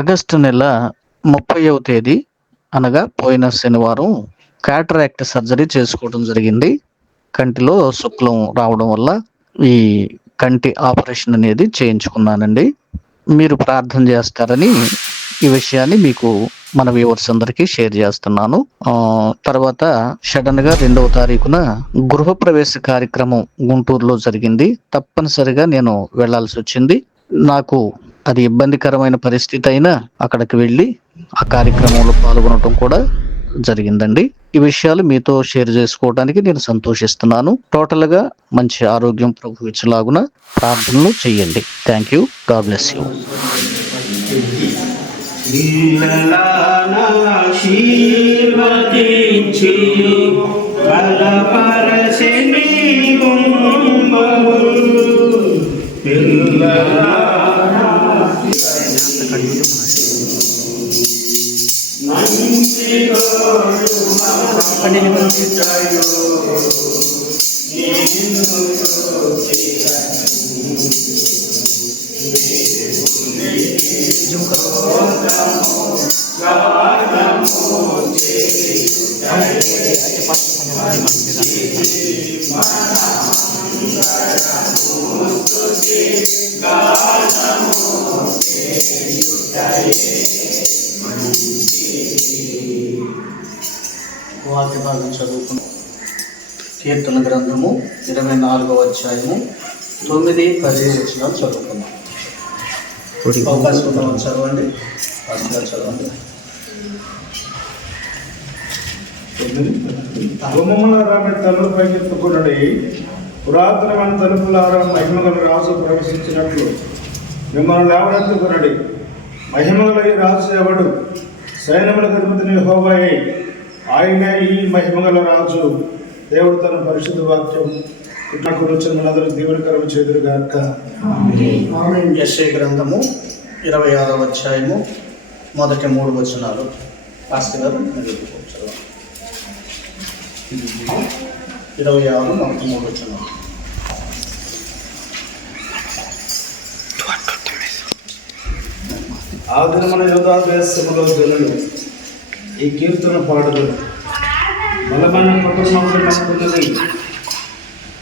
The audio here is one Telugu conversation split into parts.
ఆగస్టు నెల ముప్పైవ తేదీ అనగా పోయిన శనివారం క్యాటరాక్ట్ సర్జరీ చేసుకోవడం జరిగింది. కంటిలో శుక్లం రావడం వల్ల ఈ కంటి ఆపరేషన్ అనేది చేయించుకున్నానండి. మీరు ప్రార్థన చేస్తారని ఈ విషయాన్ని మీకు మన వ్యూవర్స్ అందరికీ షేర్ చేస్తున్నాను. తర్వాత సడన్గా రెండవ తారీఖున గృహప్రవేశ కార్యక్రమం గుంటూరులో జరిగింది. తప్పనిసరిగా నేను వెళ్ళాల్సి వచ్చింది. నాకు అది ఇబ్బందికరమైన పరిస్థితి అయినా అక్కడికి వెళ్ళి ఆ కార్యక్రమంలో పాల్గొనడం కూడా జరిగిందండి. ఈ విషయాలు మీతో షేర్ చేసుకోవడానికి నేను సంతోషిస్తున్నాను. టోటల్గా మంచి ఆరోగ్యం ప్రభు ఇచ్చలాగున ప్రార్థనలు చేయండి. Thank you. God bless you. ఆశీర్వదించి जास्त खंडूचे पण आहे చదువుకున్నాం. కీర్తన గ్రంథము ఇరవై నాలుగవ అధ్యాయము తొమ్మిది పది వచనాలు చదువుకున్నాం. అవకాశం ఉన్న చదవండి. ఫాస్ట్గా చదవండి. గుమ్మముల రాబడి తలుపు పైకెత్తుకున్నది పురాతనమైన తలుపులారా మహిమగల రాజు ప్రవేశించినట్లు. మిమ్మల్ని లేవనెత్తుకున్నది మహిమగల రాజు ఎవడు? సైన్యముల గణపతిని హోబాయి ఆయనే ఈ మహిమగల రాజు దేవుడు తన పరిశుద్ధ వాక్యం ఇట్లకు రుచిన మనందరూ దీవెనకరం చేదురుగాక యశ్వ గ్రంథము ఇరవై ఆరవ అధ్యాయము మొదటి మూడు వచనాలు. పాస్టర్ గారు. ఇరవై ఆరు మొదటి మూడు వచనాలు. ఆ దినమున యోధాభ్యాసములో జనులు ఈ కీర్తన పాడుదు బలమైన కుటుంబంలో నమ్ముకున్నది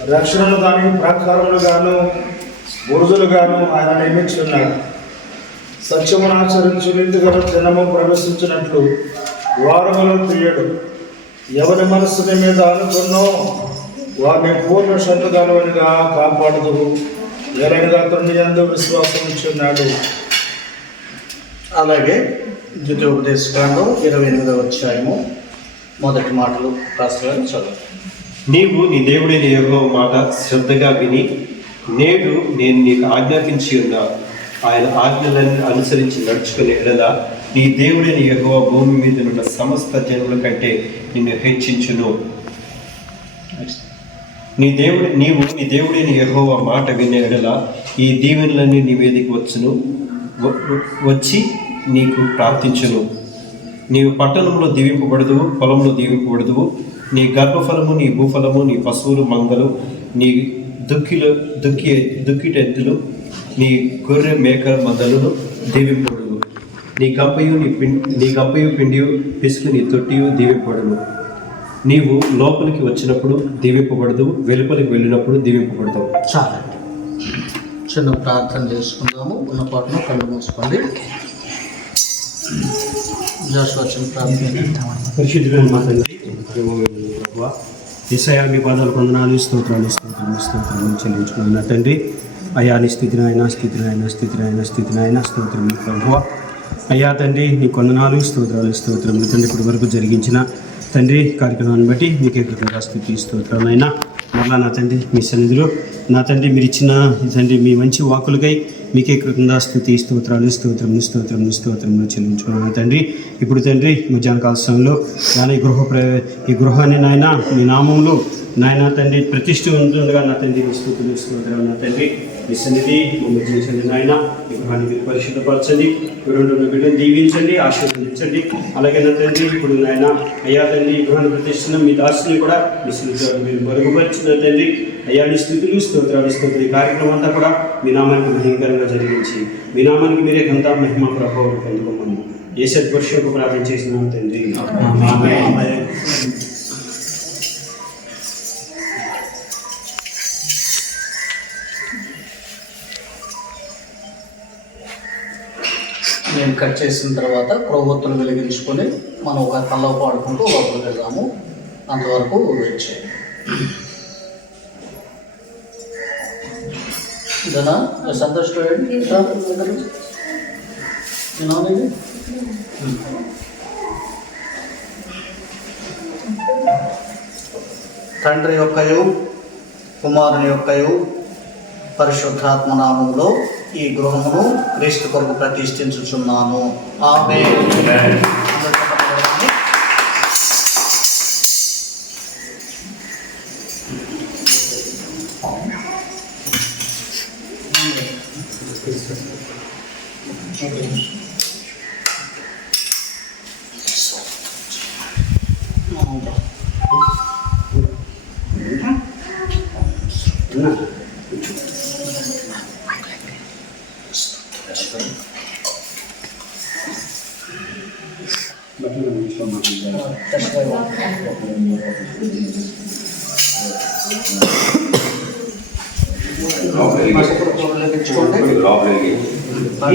రక్షణలు గాను ప్రాకారములుగాను బురుజులుగాను ఆయన నియమించున్నారు సత్యమును ఆచరించు నీతిగల జనము ప్రవేశించినట్లు వారములో తీయడు ఎవరి మనస్సుని మీద అనుకున్నో వారిని పూర్ణ శత్రుగాలువనిగా కాపాడుదు ఎలాగా అతని ఎందు విశ్వాసం ఇచ్చున్నాడు అలాగే ద్వితీయోపదేశకాండం ఇరవై ఎనిమిదవ అధ్యాయము. మొదటి మాటలు పాస్టర్ గారు చదవండి నీవు నీ దేవుడైన యెహోవా మాట శ్రద్ధగా విని నేడు నేను నీకు ఆజ్ఞాపించి ఉన్న ఆయన ఆజ్ఞలను అనుసరించి నడుచుకునే ఎడల నీ దేవుడైన యెహోవా భూమి మీద ఉన్న సమస్త జనుల కంటే నిన్ను హెచ్చించును. నీ దేవుడి నీవు నీ దేవుడైన యెహోవా మాట వినే ఎడల ఈ దీవెనలన్నీ నీ మీదకి వచ్చును. వచ్చి నీకు ప్రార్థించును నీవు పట్టణంలో దీవింపబడదు పొలంలో దీవింపబడదు. నీ గర్భఫలము నీ భూఫలము నీ పశువులు మంగలు నీ దుక్కిలు దుక్కి దుక్కిటెద్దులు నీ గొర్రె మేక మందలను దీవింపబడును. నీ గంపయు నీ పిండి నీ గంపయు పిండియు పిసుకు నీ తొట్టియు దీవింపబడును. నీవు లోపలికి వచ్చినప్పుడు దీవింపబడదు వెలుపలికి వెళ్ళినప్పుడు దీవింపబడతావు. చాలండి. చిన్న ప్రార్థన చేసుకుందాము. ఉన్న పాటను కళ్ళు మూసుకోండి. ప్రార్థన. మా తండ్రి మీ పాదాలు కొందనాలు స్తోత్రాలు స్తోత్రాలు స్తోత్రాలు చెల్లించుకున్న. తండ్రి అయా నీ స్థితిని అయినా స్థితిని అయినా స్థితిని అయినా స్థితిని అయినా స్తోత్రం ప్రభువ అయ్యా తండ్రి నీ కొందనాలు స్తోత్రాలు స్తోత్రములు తండ్రి ఇప్పటి వరకు జరిగించిన తండ్రి కార్యక్రమాన్ని బట్టి నీకే కృతజ్ఞత స్థితి స్తోత్రమైనా మరలా నా తండ్రి మీ సన్నిధిలో నా తండ్రి మీరు ఇచ్చిన తండ్రి మీ మంచి వాకులకై మీకే కృతజ్ఞత స్థుతి స్తోత్రాలు స్తోత్రం స్తోత్రం స్తోత్రములు చెల్లించుకున్నాను. తండ్రి ఇప్పుడు తండ్రి మధ్యాహ్న కాల సమయంలో నాన్న ఈ గృహ ప్ర ఈ గృహాన్ని నాయన మీ నామంలో నాయన తండ్రి ప్రతిష్ట ఉంటుండగా నా తండ్రి స్తోత్రం స్తోత్రం నా తండ్రి. మీ సన్నిధి మమ్మల్ని చేసండి నాయన. మీ గృహాన్ని మీరు పరిశుద్ధపరచండి. రెండు బిడ్డలు దీవించండి ఆశీర్వదించండి. అలాగే నా తండ్రి ఇప్పుడు నాయన అయ్యా తండ్రి ఈ గృహాన్ని ప్రతిష్ఠన మీ దాసుని కూడా మీ స్థితిలో మీరు మరుగుపరిచిన తండ్రి. అయ్యా నీ స్థితులు స్తోత్రాలు స్తోత్రం ఈ కార్యక్రమం అంతా కూడా మీ నామానికి భయంకరంగా జరిగించి మీ నామానికి మీరే గంతా మహిమ ప్రభావం పొందుకోమని. ఏ సద్వర్షకు ప్రార్థన చేసినాం తండ్రి. కట్ చేసిన తర్వాత క్రొవ్వొత్తులు వెలిగించుకొని మనం ఒక కళ్ళ పాడుకుంటూ లోపలికి వెళ్దాము. అంతవరకు వెయిట్ చేయండి. ఇదేనా? సంతోష్ తండ్రి యొక్కయు కుమారుని యొక్కయు పరిశుద్ధాత్మ నామంలో ఈ గృహమును క్రీస్తు కొరకు ప్రతిష్ఠించుచున్నాను. ఆమె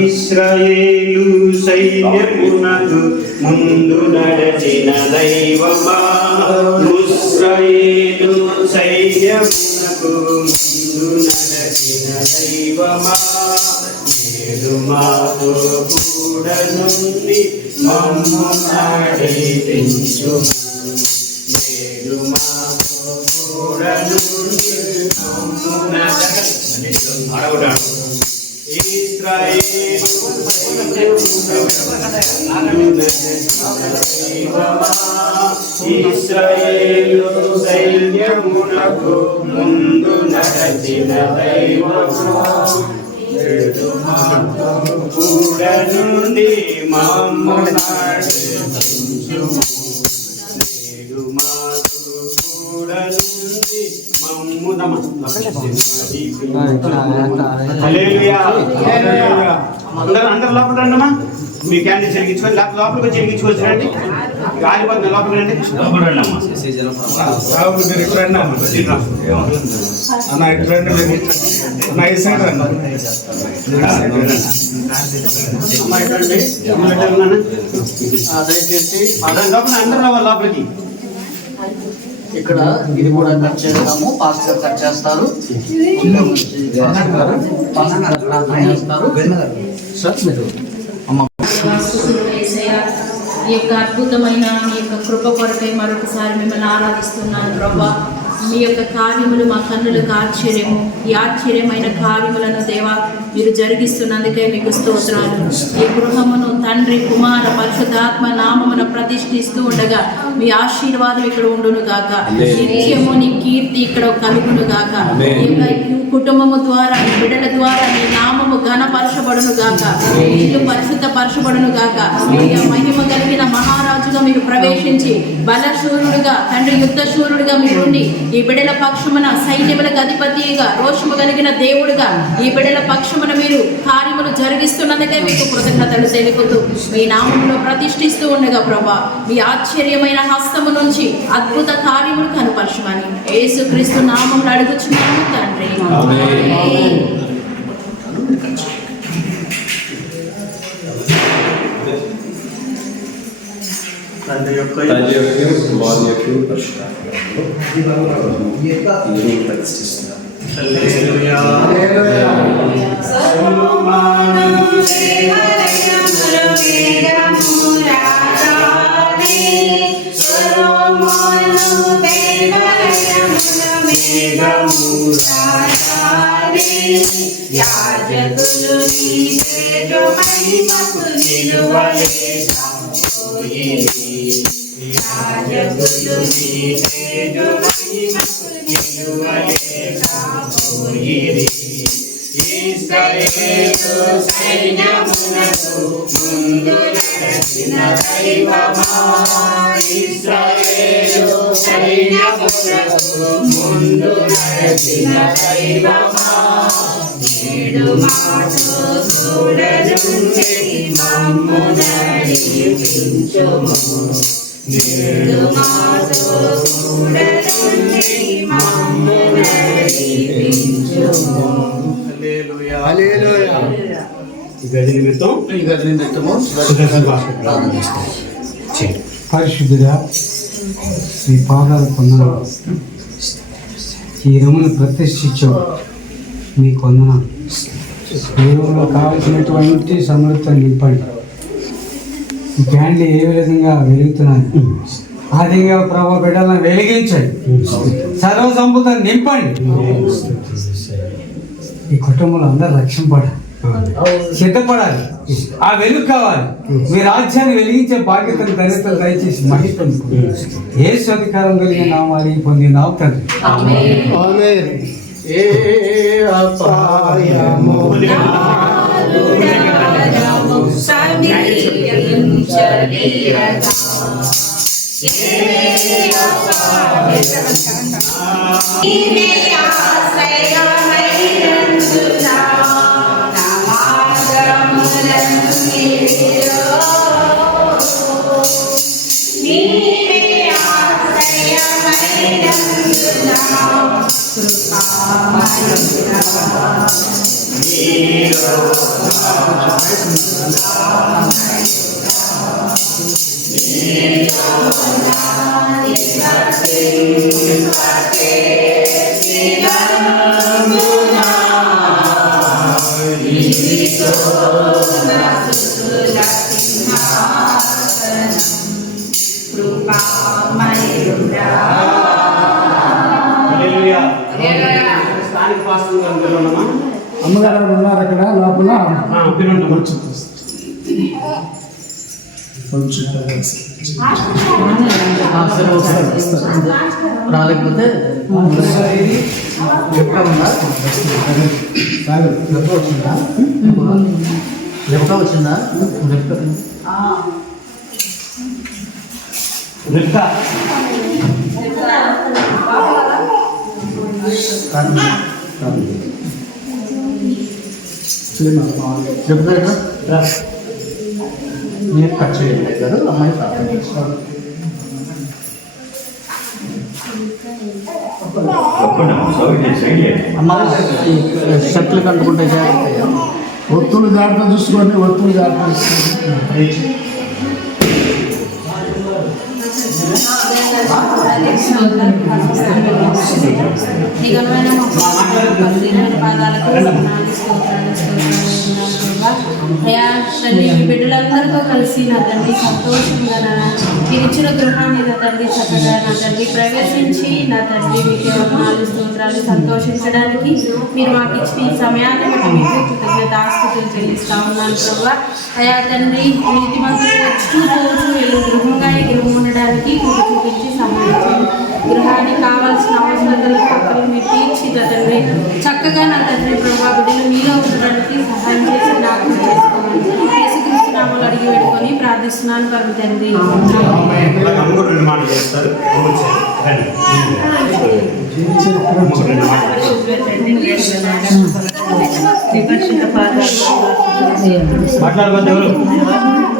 ఇస్రాయేలు సైన్యమునకు ముందు నడచిన దైవమా? ఇస్రాయేలు సైన్యమునకు ముందు నడచిన దైవమా? నేడు మాతో కూడా నుండి మమ్ము నడిపించు ఇస్రాయేలు సైన్యమునకు ముందు నడచిన దైవము కూడా నుండి అందరూ అందరు లోపల రండి అమ్మా మీ క్యాండిల్ చెరిగించుకొని లోపల లోపలికి వచ్చి చెరిగించుకోవచ్చు రండి. గాలిపోతుంది లోపలికి రండి. లోపల రండి అమ్మా. రాహుల్ మీరు ఇక్కడ రండి. అన్న. అన్న ఇక్కడ రండి. మీరు. అన్న ఈ సైడ్ రండి? దయచేసి అందరూ లోపల అందరూ రావాలి లోపలికి. ఇక్కడ ఇది కూడా కట్ చేస్తాము పాస్టర్ కట్ చేస్తారు. చేస్తారు సార్ మీరు ఈ యొక్క అద్భుతమైన మీ యొక్క కృప కొరకై మరొకసారి మిమ్మల్ని ఆరాధిస్తున్నాను ప్రభా. మీ యొక్క కార్యములు మా కన్నులకు ఆశ్చర్యము ఈ ఆశ్చర్యమైన కార్యములను దేవా మీరు జరిగిస్తున్నందుకే మీకు స్తోత్రాలు. ఈ గృహమును తండ్రి కుమార పరిశుద్ధాత్మ నామమున ప్రతిష్ఠిస్తూ ఉండగా మీ ఆశీర్వాదం ఇక్కడ ఉండును గాక. నిత్యము నీ కీర్తి ఇక్కడ కలుగును గాక. ఈ యొక్క కుటుంబము ద్వారా బిడ్డల ద్వారా నీ నామము ఘనపరచబడును గాక. ఇల్లు పరిశుద్ధ పరచబడును గాక. మహిమ కలిగిన మహారాజుగా మీరు ప్రవేశించి బలశూరుడుగా తండ్రి యుద్ధ శూరుడుగా మీరుండి ఈ బిడ్డల పక్షమున సైన్యములకు అధిపతిగా రోషము కలిగిన దేవుడుగా ఈ బిడ్డల పక్షమున మీరు కార్యములు జరిగిస్తున్నందుకే మీకు కృతజ్ఞతలు తెలుపుతూ మీ నామములో ప్రతిష్ఠిస్తూ ఉండగా ప్రభా మీ ఆశ్చర్యమైన హస్తము నుంచి అద్భుత కార్యములు కనుపరచమని. యేసుక్రీస్తు నామములు అడుగుచున్నాము తండ్రి. ఆమేన్. తండ్రి యొక్క తండ్రి యొక్క కుమారుని యొక్క పరిశుద్ధాత్మలో ఈయన ప్రతిష్ఠిస్తున్నారు హల్లెలూయా. యాజకులు నీవేదో మహిమకు నిలువలేకపోయి యాజకులు నీవేదో మహిమకు నిలువలేకపోయిరి. ఇశ్రాయేలు సైన్యమునకు ముందు నడచిన దైవమా ఇశ్రాయేలు సైన్యమునకు ముందు దైవమా నేడు మాతో చూడనుండి మమ్ము నడిపించుము నేడు మాతో చూడనుండి మమ్ము నడిపించుము గది నిమిత్తం గది నిమిత్తము పరిశుద్ధుడా నీ పాదాలు కొందనాలు ఈ రమును ప్రతిష్ఠించావు. నీ కొందనాలు ఈ రూమ్లో కావాల్సినటువంటి సమృద్ధి నింపండి. ఈ క్యాండిల్ ఏ విధంగా వెలుగుతున్నాను ఆ విధంగా ప్రభావ బిడ్డలను వెలిగించండి. సర్వ సంపద నింపండి. ఈ కుటుంబంలో అందరూ రక్షింపడాలి సిద్ధపడాలి. ఆ వెలుగు కావాలి. మీ రాజ్యాన్ని వెలిగించే బాధ్యతను దరిద్రం దయచేసి మహిళ ఏ అధికారం కలిగిన నామాలి పొంది నావు తండ్రి. Jesus. అమ్మగారు ఉన్నారు అక్కడ లోపల. రాలేకపోతే ఎక్కడ ఉందా ఎప్పుడు వచ్చిందా? ఎప్పుడు వచ్చిందా ఎప్పుడు రిక్తా. చెప్తా రా. మీరు కట్ చేయండి అమ్మాయి ప్రార్థన చేస్తారు. అమ్మ ఈ షర్ట్లు కంటుకుంటే జాగ్రత్త ఒత్తులు జాగ్రత్త చూసుకోండి ఒత్తులు జాగ్రత్త చూసుకోండి. నిఘమైన పాదాలకు వందనాలు, అయ్యా తండ్రి మీ బిడ్డలందరితో కలిసి నా తండ్రి సంతోషంగా నా మీరు ఇచ్చిన గృహాన్ని నా తండ్రి చక్కగా నా తండ్రి ప్రవేశించి నా తండ్రి మీకు వందనాలు స్తోత్రాలు సంతోషించడానికి మీరు మాకు ఇచ్చిన ఈ సమయాన్ని బట్టి మీకు కృతజ్ఞత ఆస్తుతులు చెల్లిస్తా ఉన్నాను ప్రభా అయా తండ్రి నీతి మంత్రులు వచ్చి రోజు వీళ్ళు గృహంగా ఈ గృహం ఉండడానికి మీకు చూపించి సమయం గృహానికి కావాల్సిన అవసరతలు పక్కలు మీరు తీర్చి తండ్రి చక్కగా నా తండ్రి ప్రభా బిడ్డలు మీలో ఉండడానికి సహాయం చేసి నాకు చేసుకోవాలి అడిగి పెట్టుకొని ప్రార్థిస్తున్నాను పరమ తండ్రి. అలాగే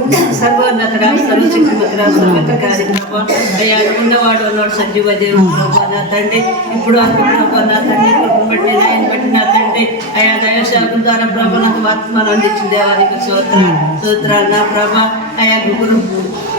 అమ్మగారు రాష్ట్రాలు మాటలు చేస్తారు అమ్మగారు చేయండి. రండి. అయ్యా ఉన్నవాడు ఉన్నాడు సజీవ దేవుడు ప్రభా నా తండ్రి ఇప్పుడు అంత ప్రభా నా తండ్రి కృపను బట్టి నాయన బట్టి నా తండ్రి అయా దయశాఖం ద్వారా ప్రభా నాకు ఆత్మను అందించిన దేవానికి సూత్ర సూత్రాలు నా ప్రభ అయా గురు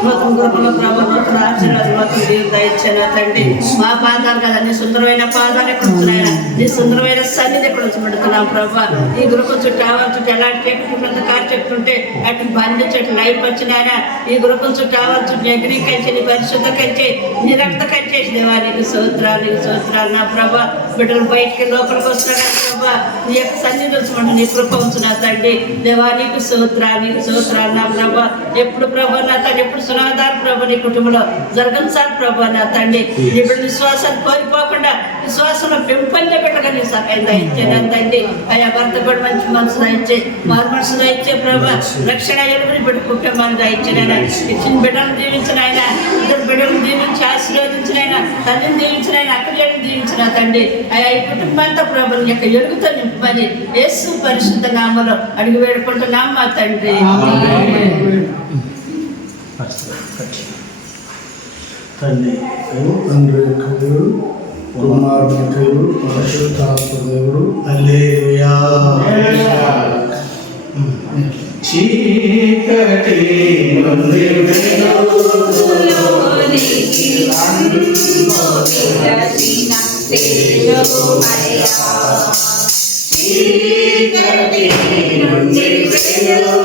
నూతన కృపలో ప్రభా నూతన ఆశీర్వాదం నూతన దేవుడు దయచ్చా తండ్రి మా పాదాలు కదా నీ సుందరమైన పాదాలు ఎక్కడ ఉంచున్నాయా నీ సుందరమైన సన్నిధి ఎక్కడ వచ్చి పెడుతున్నాం ప్రభా ఈ గృహం చుట్టూ ఆవరణ చుట్టూ ఎలాంటి చెట్టు పెద్ద కారు చెట్టు ఉంటే అటు బండి చెట్టు లైఫ్ వచ్చినాయన ఈ గృహం చుట్టూ ఆవరణ చుట్టూ అగ్ని కంచి నీ పరిశుద్ధ కంచి నీ రక్త కంచేసి దేవా నీకు సూత్రాలు నీకు సూత్రాలు నా ప్రభా బిడ్డలు బయటికి లోపలికి వస్తున్నా ప్రభా నీ యొక్క సన్నిధి ఉంచమంటే నీ కృప ఉంచున్నా తండ్రి దేవా నీకు సూత్రాలు నీకు సూత్రాలు నా ప్రభా ఎప్పుడు ప్రభా నా తను ఎప్పుడు సునాదార్ ప్రభు నీ కుటుంబంలో జరగం సార్ ప్రభు నా తండ్రి. ఇప్పుడు విశ్వాసాన్ని కోల్పోకుండా విశ్వాసంలో పెంపొందే పెట్టగా నీ సహాయం దయచేది తండ్రి. అయ్యా భర్త కూడా మంచి మనసు దయచే మారు మనసు దయచే ప్రభు. రక్షణ ఎలుగుని బిడ్డ కుటుంబాన్ని దయచిన ఇచ్చిన బిడ్డను దీవించిన ఆయన. ఇద్దరు బిడ్డలు దీవించి ఆశీర్వదించిన ఆయన. తల్లిని దీవించిన ఆయన. అక్కడిని దీవించిన తండ్రి. అయ్యా ఈ కుటుంబంతో ప్రభుని యొక్క ఎలుగుతో నింపమని యేసు పరిశుద్ధ నామలో అడిగి వేడుకుంటున్నాం మా తండ్రి. తండ్రి తండ్రి యొక్క దేవుడు కుమారుని యొక్క దేవుడు పరిశుద్ధాత్మ దేవుడు. హల్లెలూయా. చీకటి Oh,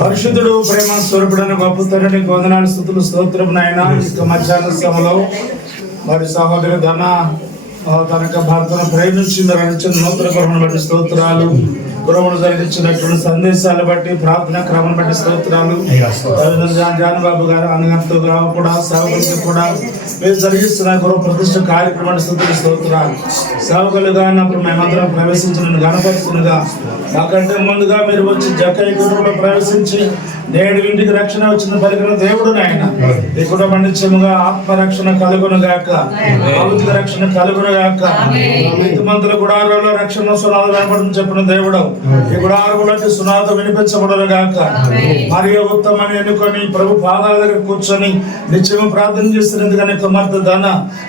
పరిశుద్ధుడు ప్రేమ స్వరూపుడని గొప్ప తండ్రి వందనాలు స్థుతులు స్తోత్రం నాయన. ఇక మధ్యాహ్న సమయంలో మరి సహోదరి ధన ఆ, తన యొక్క భర్తను ప్రేమించి మీరు అందించిన నూతన బట్టి స్తోత్రాలు. గురువులు జరిగించినటువంటి సందేశాలు బట్టి ప్రార్థన క్రమం బట్టి స్తోత్రాలు. అదేవిధంగా జాన్ బాబు గారు అన్నగారితో కూడా సేవకులకి కూడా మీరు జరిగిస్తున్న గురు ప్రతిష్ట కార్యక్రమాన్ని స్థుతులు స్తోత్రాలు. సేవకులుగా ఉన్నప్పుడు మేమందరం ప్రవేశించిన గణపరుస్తుండగా నాకంటే ముందుగా మీరు వచ్చి జక్కయ్య కుటుంబంలో ప్రవేశించి నేడు ఇంటికి రక్షణ వచ్చిన పలికిన దేవుడు నాయన. ఈ కుటుంబ నిత్యముగా ఆత్మ రక్షణ కలుగును గాక భౌతిక రక్షణ కలుగును గాక మంతుల గుడారంలో రక్షణ వినపడని చెప్పిన దేవుడు. ఈ గుడారం కూడా సునాద వినిపించబడను గాక. మరియు ఉత్తమని ఎన్నుకొని ప్రభు పాదాల దగ్గర కూర్చొని నిత్యము ప్రార్థన చేస్తున్నందుకని కుమార్తె దాన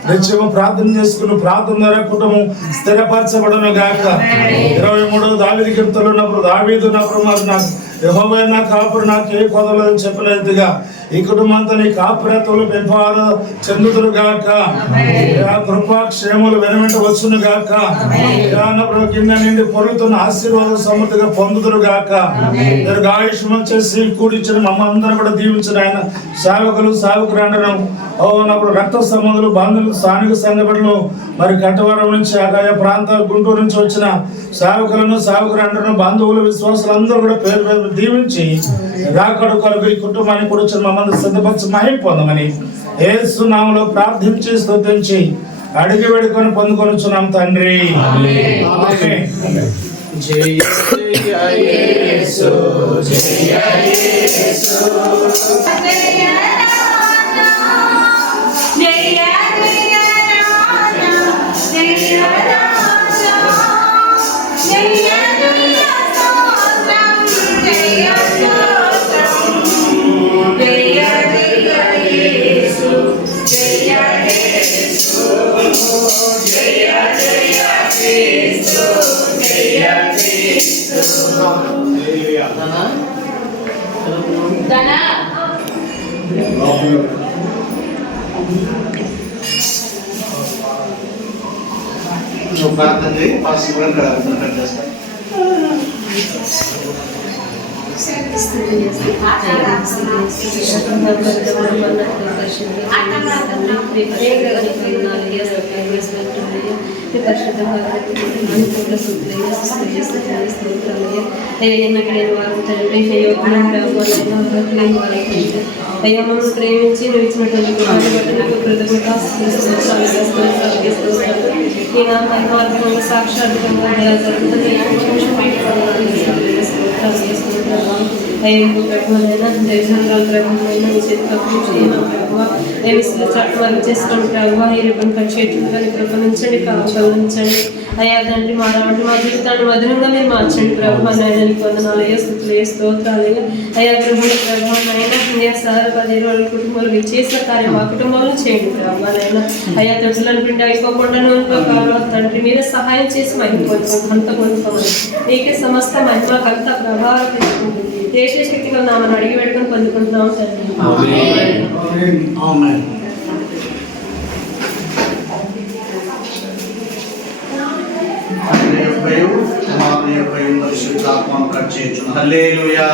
నిత్యము ప్రార్థన చేసుకుని ప్రార్థన ద్వారా కుటుంబం స్థిరపరచబడను గాక. ఇరవై మూడు దావిది కీర్తనలు ఉన్నప్పుడు దావీదు ఉన్నప్పుడు మరి నాకు యెహోవా నా కాపురు నాకు ఏ కొదలేదని చెప్పినట్టుగా ఈ కుటుంబంతో నీ కాపురత్వలు పెంపాలు చెందుతురు గాక. ఆ కృపా క్షేములు వెనువెంట వచ్చును గాక. కింద నుండి పొరుగుతున్న ఆశీర్వాద సమృద్ధిగా పొందుతురు గాక. ఆయుష్మం చేసి కూడిచ్చిన మమ్మ అందరూ కూడా దీవించిన ఆయన సేవకులు సేవకురాండను అవునప్పుడు రక్త సంబంధులు బంధువులు స్థానిక సంఘటనలు. మరి కట్టవరం నుంచి ఆగాయ ప్రాంతాల గుంటూరు నుంచి వచ్చిన సేవకులను సేవకురాండను బంధువులు విశ్వాసులు అందరూ కూడా పేరు పేరు దీవించి రాకడు కొరకు ఈ కుటుంబానికి కూడా వచ్చిన మమ్మల్ని సిద్ధపరిచి మహిం పొందమని ఏసునామలో ప్రార్థించి స్థుతించి అడిగి పెడుకొని పొందుకొనుచున్నాం తండ్రి ఆమేన్. జయ జయ యేసు జయ యేసు ప్రార్థన చేయి పాస్టర్ కూడా ప్రార్థన చేస్తాను అయ్యా మమ్మల్ని ప్రేమించి నువ్వు ఇచ్చినటువంటి గుణాన్ని బట్టి నాకు కృతజ్ఞత ఈ నా మహిమార్గంగా సాక్షాత్కంగా ఎలా జరుగుతుంది ఈ నిమిషం బయట పడాలి. స్తోత్రాలు చేస్తున్నాను అయ్యా మీ చేతిలో చేయను చేసుకోండి ఈ రిబ్బన్ కట్ చేయటం కానీ అయ్యా తండ్రి మా రావంటి మా జీవితాన్ని మధురంగా మీరు మార్చండి ప్రభావ నాయన వందనాలు అయ్యా స్థుతులు ఏ స్తోత్రాలు అయ్యా అయ్యా గృహుల నాయన అయ్యా సార్ పది కుటుంబాలు మీరు చేసిన కార్యం మా కుటుంబంలో చేయండి ప్రభావ నాయన అయ్యా తొట్టులను పిండి అయిపోకుండా నూనెతో కావాలి తండ్రి మీరే సహాయం చేసి మహిమ పొందుకోండి అంత పొందుకోండి నీకే సమస్త మహిమ కంత ప్రభావం తీసుకుంటుంది. దేశ శక్తిగా నామని అడిగి పెట్టుకొని పొందుకుంటున్నాం చేయొచ్చు హల్లెలూయా.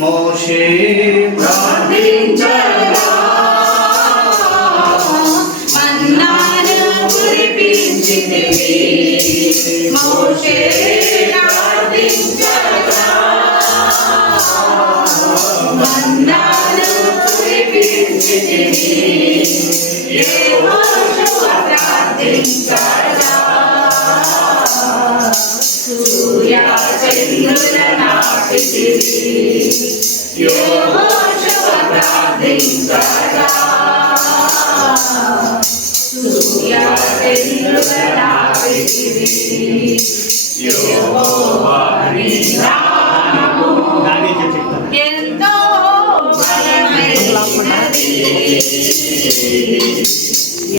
మోషే మన్నాను కురిపించితివి. మోషే peace.